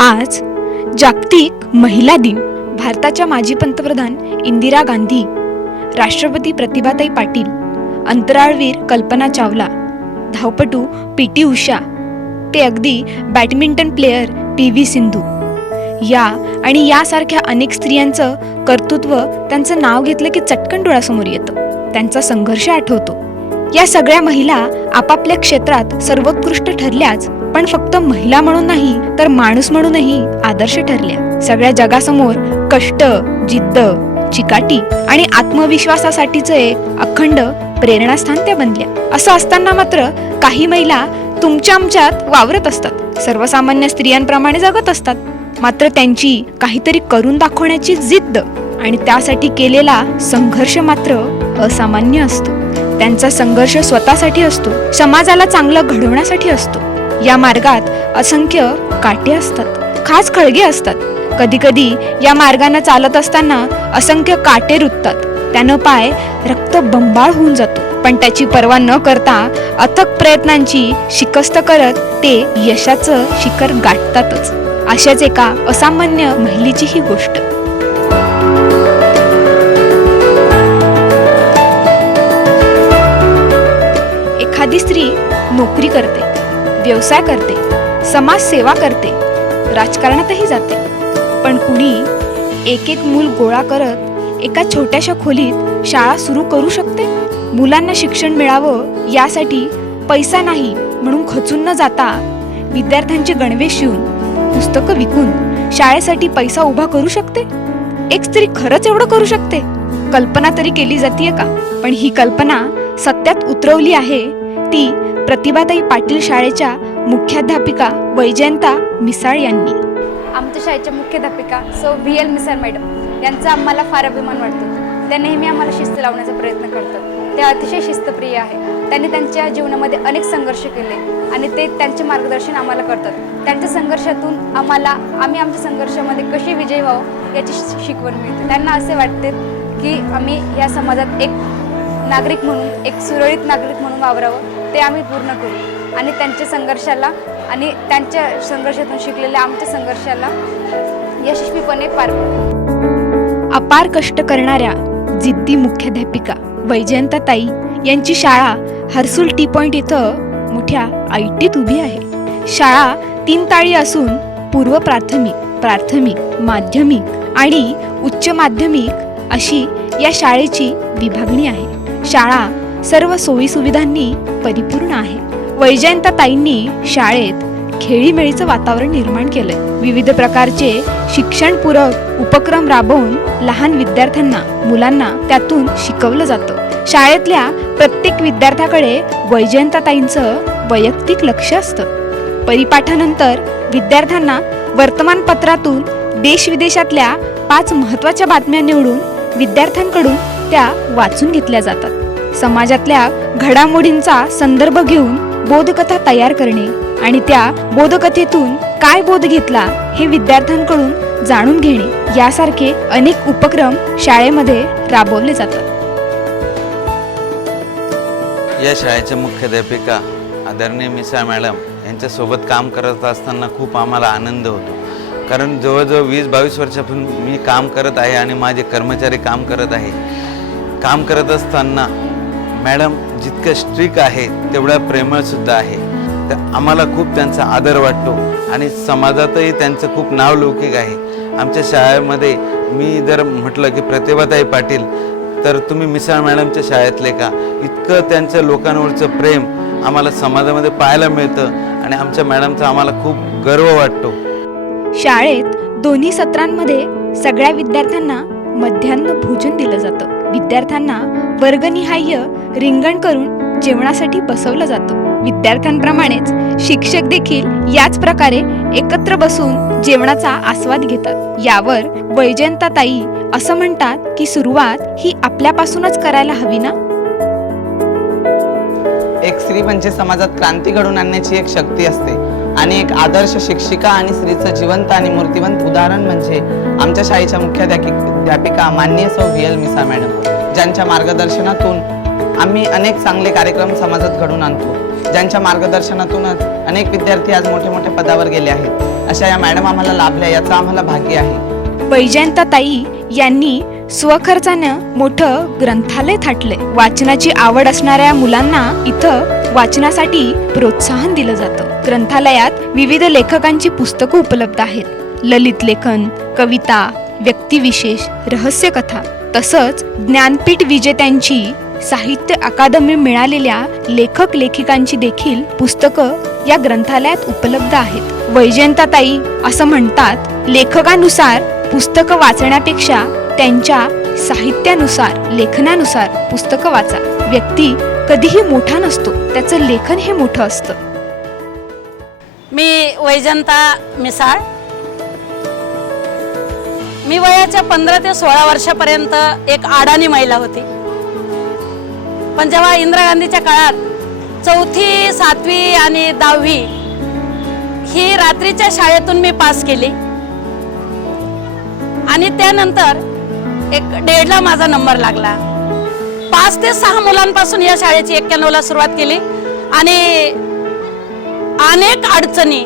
आज जागतिक महिला दिन. भारताच्या माजी पंतप्रधान इंदिरा गांधी राष्ट्रपती प्रतिभाताई पाटील अंतराळवीर कल्पना चावला धावपटू पी टी उषा ते अगदी badminton player P V Sindhu. या आणि यासारख्या अनेक स्त्रियांचं कर्तृत्व त्यांचं नाव घेतलं की चटकन डोळ्यासमोर येतं. त्यांचा संघर्ष आठवतो. या सगळ्या महिला आपापल्या क्षेत्रात सर्वोत्कृष्ट ठरल्याच पण फक्त महिला म्हणून नाही तर माणूस म्हणूनही आदर्श ठरल्या. सगळ्या जगासमोर कष्ट जिद्द चिकाटी आणि आत्मविश्वासासाठीचं एक अखंड प्रेरणास्थान त्या बनल्या. असं असताना मात्र काही महिला तुमच्या आमच्यात वावरत असतात. सर्वसामान्य स्त्रियांप्रमाणे जगत असतात. मात्र त्यांची काहीतरी करून दाखवण्याची जिद्द आणि त्यासाठी केलेला संघर्ष मात्र असामान्य असतो. त्यांचा संघर्ष स्वतःसाठी असतो समाजाला चांगलं घडवण्यासाठी असतो. या मार्गात असंख्य काटे असतात खास खळगे असतात. कधी कधी या मार्गाने चालत असताना असंख्य काटे रुततात. त्यानं पाय रक्त बंबाळ होऊन जातो. पण त्याची पर्वा न करता अथक प्रयत्नांची शिकस्त करत ते यशाचं शिखर गाठतातच. अशाच एका असामान्य महिलेची ही गोष्ट. एखादी स्त्री नोकरी करते व्यवसाय करते समाजसेवा करते राजकारणातही जाते. पण कुणी एक एक मूल गोळा करत एका छोट्याशा खोलीत शाळा सुरू करू शकते? मुलांना शिक्षण मिळावं यासाठी पैसा नाही म्हणून खचून न जाता विद्यार्थ्यांचे गणवेश शिवून पुस्तकं विकून शाळेसाठी पैसा उभा करू शकते? एक स्त्री खरंच एवढं करू शकते? कल्पना तरी केली जातीये का? पण ही कल्पना सत्यात उतरवली आहे ती प्रतिभाताई पाटील शाळेच्या मुख्याध्यापिका वैजयंता मिसाळ यांनी. आमच्या शाळेच्या मुख्याध्यापिका सो व्ही एल मिसाळ मॅडम यांचा आम्हाला फार अभिमान वाटतो. त्या नेहमी आम्हाला शिस्त लावण्याचा प्रयत्न करतात. त्या अतिशय शिस्तप्रिय आहे. त्यांनी त्यांच्या जीवनामध्ये अनेक संघर्ष केले आणि ते त्यांचे मार्गदर्शन आम्हाला करतात. त्यांच्या संघर्षातून आम्हाला आम्ही आमच्या संघर्षामध्ये कशी विजयी व्हावं याची शि- शिकवण मिळते. त्यांना असे वाटते की आम्ही या समाजात एक नागरिक म्हणून एक सुरळीत नागरिक म्हणून वावरावं ते आम्ही पूर्ण करू. आणि त्यांच्या संघर्षाला आणि त्यांच्या संघर्षातून शिकलेल्या आमच्या संघर्षाला यशस्वीपणे पार अपार कष्ट करणाऱ्या जिद्दी मुख्याध्यापिका वैजयंताताई यांची शाळा हर्सुल टी पॉइंट इथं मोठ्या आयटीत उभी आहे. शाळा तीन ताळी असून पूर्व प्राथमिक प्राथमिक माध्यमिक आणि उच्च माध्यमिक अशी या शाळेची विभागणी आहे. शाळा सर्व सोयीसुविधांनी परिपूर्ण आहे. वैजयंताताईंनी शाळेत खेळीमेळीचं वातावरण निर्माण केलंय. विविध प्रकारचे शिक्षणपूरक उपक्रम राबवून लहान विद्यार्थ्यांना मुलांना त्यातून शिकवलं जातं. शाळेतल्या प्रत्येक विद्यार्थ्याकडे वैजयंताताईंचं वैयक्तिक लक्ष असतं. परिपाठानंतर विद्यार्थ्यांना वर्तमानपत्रातून देश विदेशातल्या पाच महत्त्वाच्या बातम्या निवडून विद्यार्थ्यांकडून त्या वाचून घेतल्या जातात. समाजातल्या घडामोडींचा संदर्भ घेऊन बोधकथा तयार करणे आणि त्या बोधकथेतून काय बोध घेतला हे विद्यार्थ्यांकडून जाणून घेणे यासारखे अनेक उपक्रम शाळेमध्ये राबवले जातात. या शाळेच्या मुख्याध्यापिका आदरणीय मिसा मॅडम यांच्यासोबत काम करत असताना खूप आम्हाला आनंद होतो. कारण जवळजवळ वीस बावीस वर्षापासून मी काम करत आहे आणि माझे कर्मचारी काम करत आहे. काम करत असताना मॅडम जितकं स्ट्रिक आहे तेवढ्या प्रेमळसुद्धा आहे. तर आम्हाला खूप त्यांचा आदर वाटतो आणि समाजातही त्यांचं खूप नावलौकिक आहे. आमच्या शाळेमध्ये मी जर म्हटलं की प्रतिभाताई पाटील तर तुम्ही मिसाळ मॅडमच्या शाळेतले का? इतकं त्यांचं लोकांवरचं प्रेम आम्हाला समाजामध्ये पाहायला मिळतं आणि आमच्या मॅडमचा आम्हाला खूप गर्व वाटतो. शाळेत दोन्ही सत्रांमध्ये सगळ्या विद्यार्थ्यांना मध्यान्ह भोजन दिलं जातं. विद्यार्थ्यांना वर्गनिहाय्य रिंगण करून जेवणासाठी बसवलं जातं. विद्यार्थ्यांप्रमाणेच शिक्षक देखील याच प्रकारे एकत्र बसून जेवणाचा आस्वाद घेतात. यावर वैजयंताताई असं म्हणतात की सुरुवात ही आपल्यापासूनच करायला हवी ना? एक स्त्री म्हणजे समाजात क्रांती घडवून आणण्याची एक शक्ती असते. आणि एक आदर्श शिक्षिका आणि स्त्रीचं जिवंत आणि मूर्तिवंत उदाहरण म्हणजे आमच्या शाळेच्या मुख्याध्यापिका माननीय सौ व्ही एल मिसा मॅडम. ज्यांच्या मार्गदर्शनातून आम्ही अनेक चांगले कार्यक्रम समाजात घडून आणतो. ज्यांच्या मार्गदर्शनातूनच अनेक विद्यार्थी आज मोठे मोठे पदावर गेले आहेत. अशा या मॅडम आम्हाला लाभल्या याचं आम्हाला भाग्य आहे. वैजयंताताई यांनी स्वखर्चानं मोठं ग्रंथालय थाटले वाचनाची आवड असणाऱ्या मुलांना इथं वाचनासाठी प्रोत्साहन दिलं जातं. ग्रंथालयात विविध लेखकांची पुस्तकं उपलब्ध आहेत. ललित लेखन कविता व्यक्तिविशेष रहस्यकथा तसंच ज्ञानपीठ विजेत्यांची साहित्य अकादमी मिळालेल्या लेखक लेखिकांची देखील पुस्तकं या ग्रंथालयात उपलब्ध आहेत. वैजयंताताई असं म्हणतात लेखकानुसार पुस्तकं वाचण्यापेक्षा त्यांच्या साहित्यानुसार लेखनानुसार पुस्तकं वाचा. व्यक्ती कधीही मोठा नसतो त्याचं लेखन हे मोठं असतं. मी वैजंता मिसाळ मी वयाच्या पंधरा ते सोळा वर्षापर्यंत एक अडाणी महिला होती. पण जेव्हा इंदिरा गांधीच्या काळात चौथी सातवी आणि दहावी ही रात्रीच्या शाळेतून मी पास केली. आणि त्यानंतर एक डेडला माझा नंबर लागला. पाच ते सहा मुलांपासून या शाळेची एक्क्याण्णवला सुरुवात केली. आणि अनेक अडचणी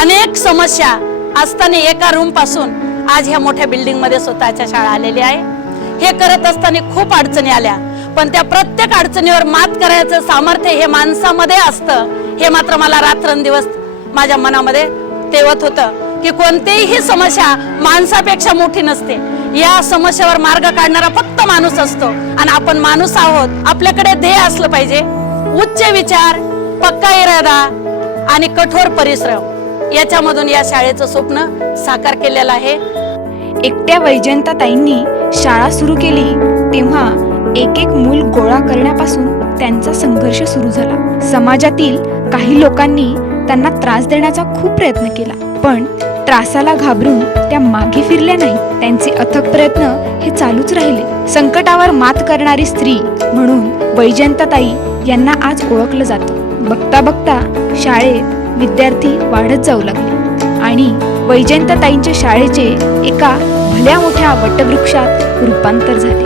अनेक समस्या असताना एका रूमपासून आज ह्या मोठ्या बिल्डिंगमध्ये स्वतःच्या शाळा आलेली आहे. हे करत असताना खूप अडचणी आल्या. पण त्या प्रत्येक अडचणीवर मात करायचं सामर्थ्य हे माणसामध्ये असतं. हे मात्र मला रात्रंदिवस माझ्या मनामध्ये तेवत होतं की कोणतीही समस्या माणसापेक्षा मोठी नसते. या समस्येवर मार्ग काढणारा फक्त माणूस असतो. आणि आपण माणूस आहोत. आपल्याकडे ध्येय असलं पाहिजे. उच्च विचार पक्का इरादा आणि कठोर परिश्रम. याच्यामधून या शाळेचं स्वप्न साकार केलेलं आहे. एकट्या वैजयंताताईंनी शाळा सुरू केली तेव्हा एक एक मूल गोळा करण्यापासून त्यांचा संघर्ष सुरू झाला. समाजातील काही लोकांनी त्यांना त्रास देण्याचा खूप प्रयत्न केला पण त्रासाला घाबरून त्या मागे फिरल्या नाही त्यांचे अथक प्रयत्न हे चालूच राहिले. संकटावर मात करणारी स्त्री म्हणून वैजयंताताई यांना आज ओळखलं जातं. बघता बघता शाळेत विद्यार्थी वाढत जाऊ लागले आणि वैजयंतताईंच्या शाळेचे एका भल्या मोठ्या वटवृक्षात रूपांतर झाले.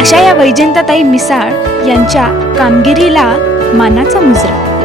अशा या वैजयंतताई मिसाळ यांच्या कामगिरीला मानाचा मुजरा.